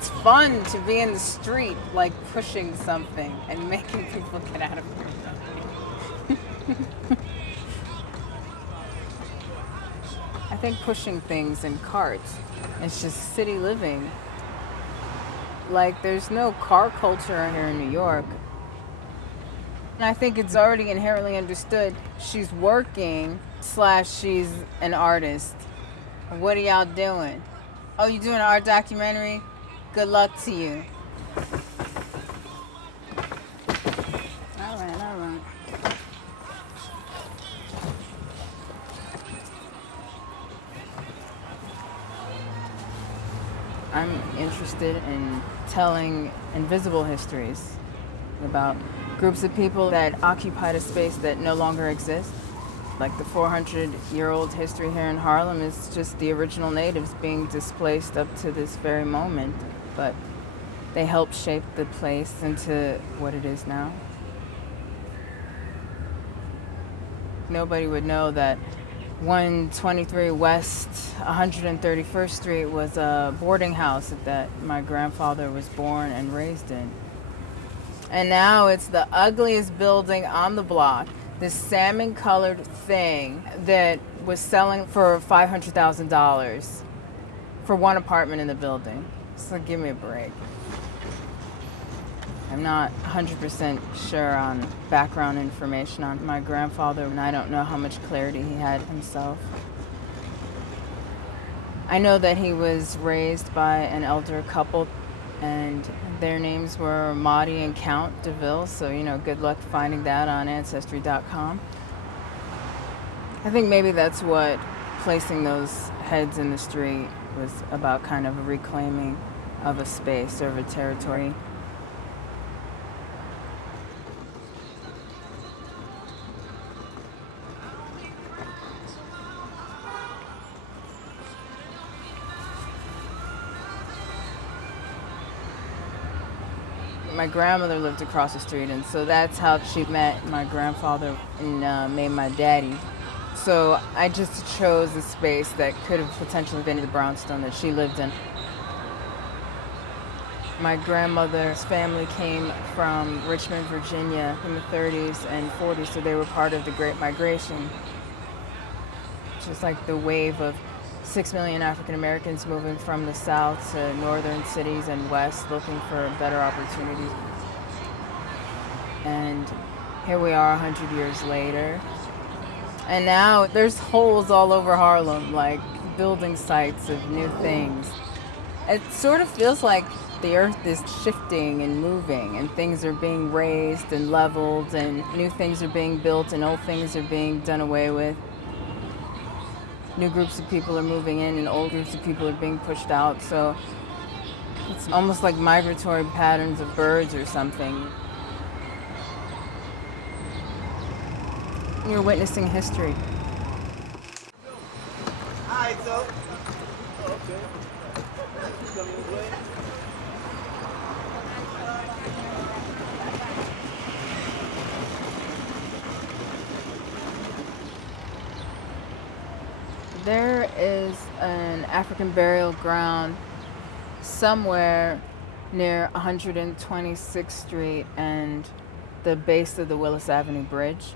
It's fun to be in the street, like pushing something and making people get out of here. I think pushing things in carts, it's just city living. Like, there's no car culture here in New York. And I think it's already inherently understood she's working / she's an artist. What are y'all doing? Oh, you doing an art documentary? Good luck to you. All right. I'm interested in telling invisible histories about groups of people that occupied a space that no longer exists. Like the 400-year-old history here in Harlem is just the original natives being displaced up to this very moment. But they helped shape the place into what it is now. Nobody would know that 123 West 131st Street was a boarding house that my grandfather was born and raised in. And now it's the ugliest building on the block. This salmon-colored thing that was selling for $500,000 for one apartment in the building. So give me a break. I'm not 100% sure on background information on my grandfather, and I don't know how much clarity he had himself. I know that he was raised by an elder couple, and their names were Maudie and Count DeVille, so, good luck finding that on Ancestry.com. I think maybe that's what placing those heads in the street was about, kind of a reclaiming of a space or of a territory. My grandmother lived across the street, and so that's how she met my grandfather and made my daddy. So I just chose a space that could have potentially been the brownstone that she lived in. My grandmother's family came from Richmond, Virginia in the 30s and 40s, so they were part of the Great Migration. Just like the wave of 6 million African Americans moving from the South to northern cities and West looking for better opportunities. And here we are 100 years later. And now there's holes all over Harlem, like building sites of new things. It sort of feels like the earth is shifting and moving, and things are being raised and leveled, and new things are being built, and old things are being done away with. New groups of people are moving in and old groups of people are being pushed out. So it's almost like migratory patterns of birds or something. You're witnessing history. Hi, so. Oh, okay. Coming away. There is an African burial ground somewhere near 126th Street and the base of the Lenox Avenue bridge.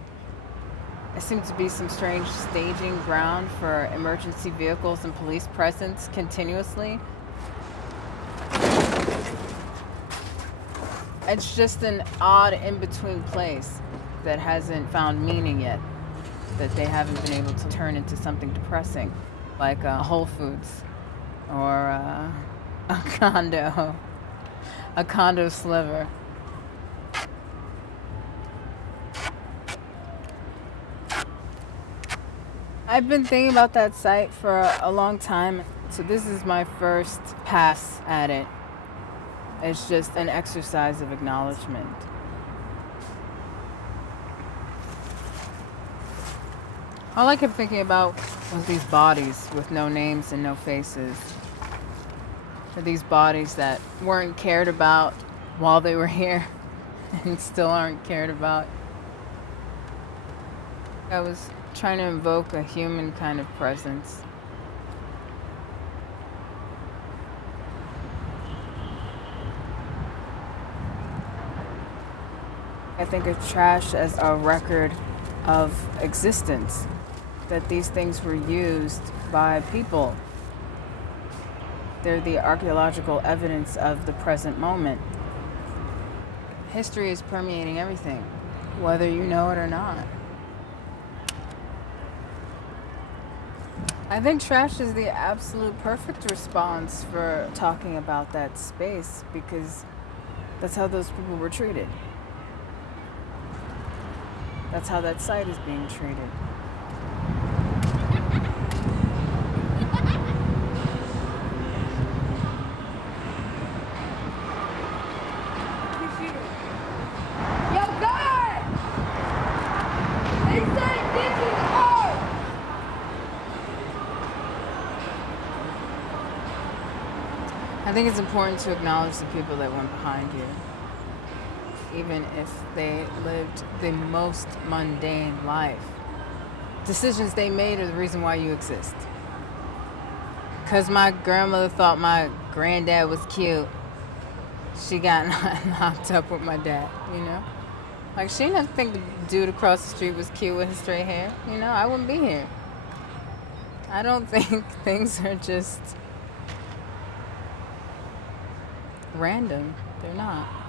There seems to be some strange staging ground for emergency vehicles and police presence continuously. It's just an odd in-between place that hasn't found meaning yet, that they haven't been able to turn into something depressing, like a Whole Foods or a condo sliver. I've been thinking about that site for a long time, so this is my first pass at it. It's just an exercise of acknowledgement. All I kept thinking about was these bodies with no names and no faces. For these bodies that weren't cared about while they were here and still aren't cared about. I was trying to invoke a human kind of presence. I think of trash as a record of existence, that these things were used by people. They're the archaeological evidence of the present moment. History is permeating everything, whether you know it or not. I think trash is the absolute perfect response for talking about that space, because that's how those people were treated. That's how that site is being treated. I think it's important to acknowledge the people that went behind you, even if they lived the most mundane life. Decisions they made are the reason why you exist. Because my grandmother thought my granddad was cute, she got knocked up with my dad, you know? Like, she didn't think the dude across the street was cute with his straight hair, you know? I wouldn't be here. I don't think things are just random. They're not.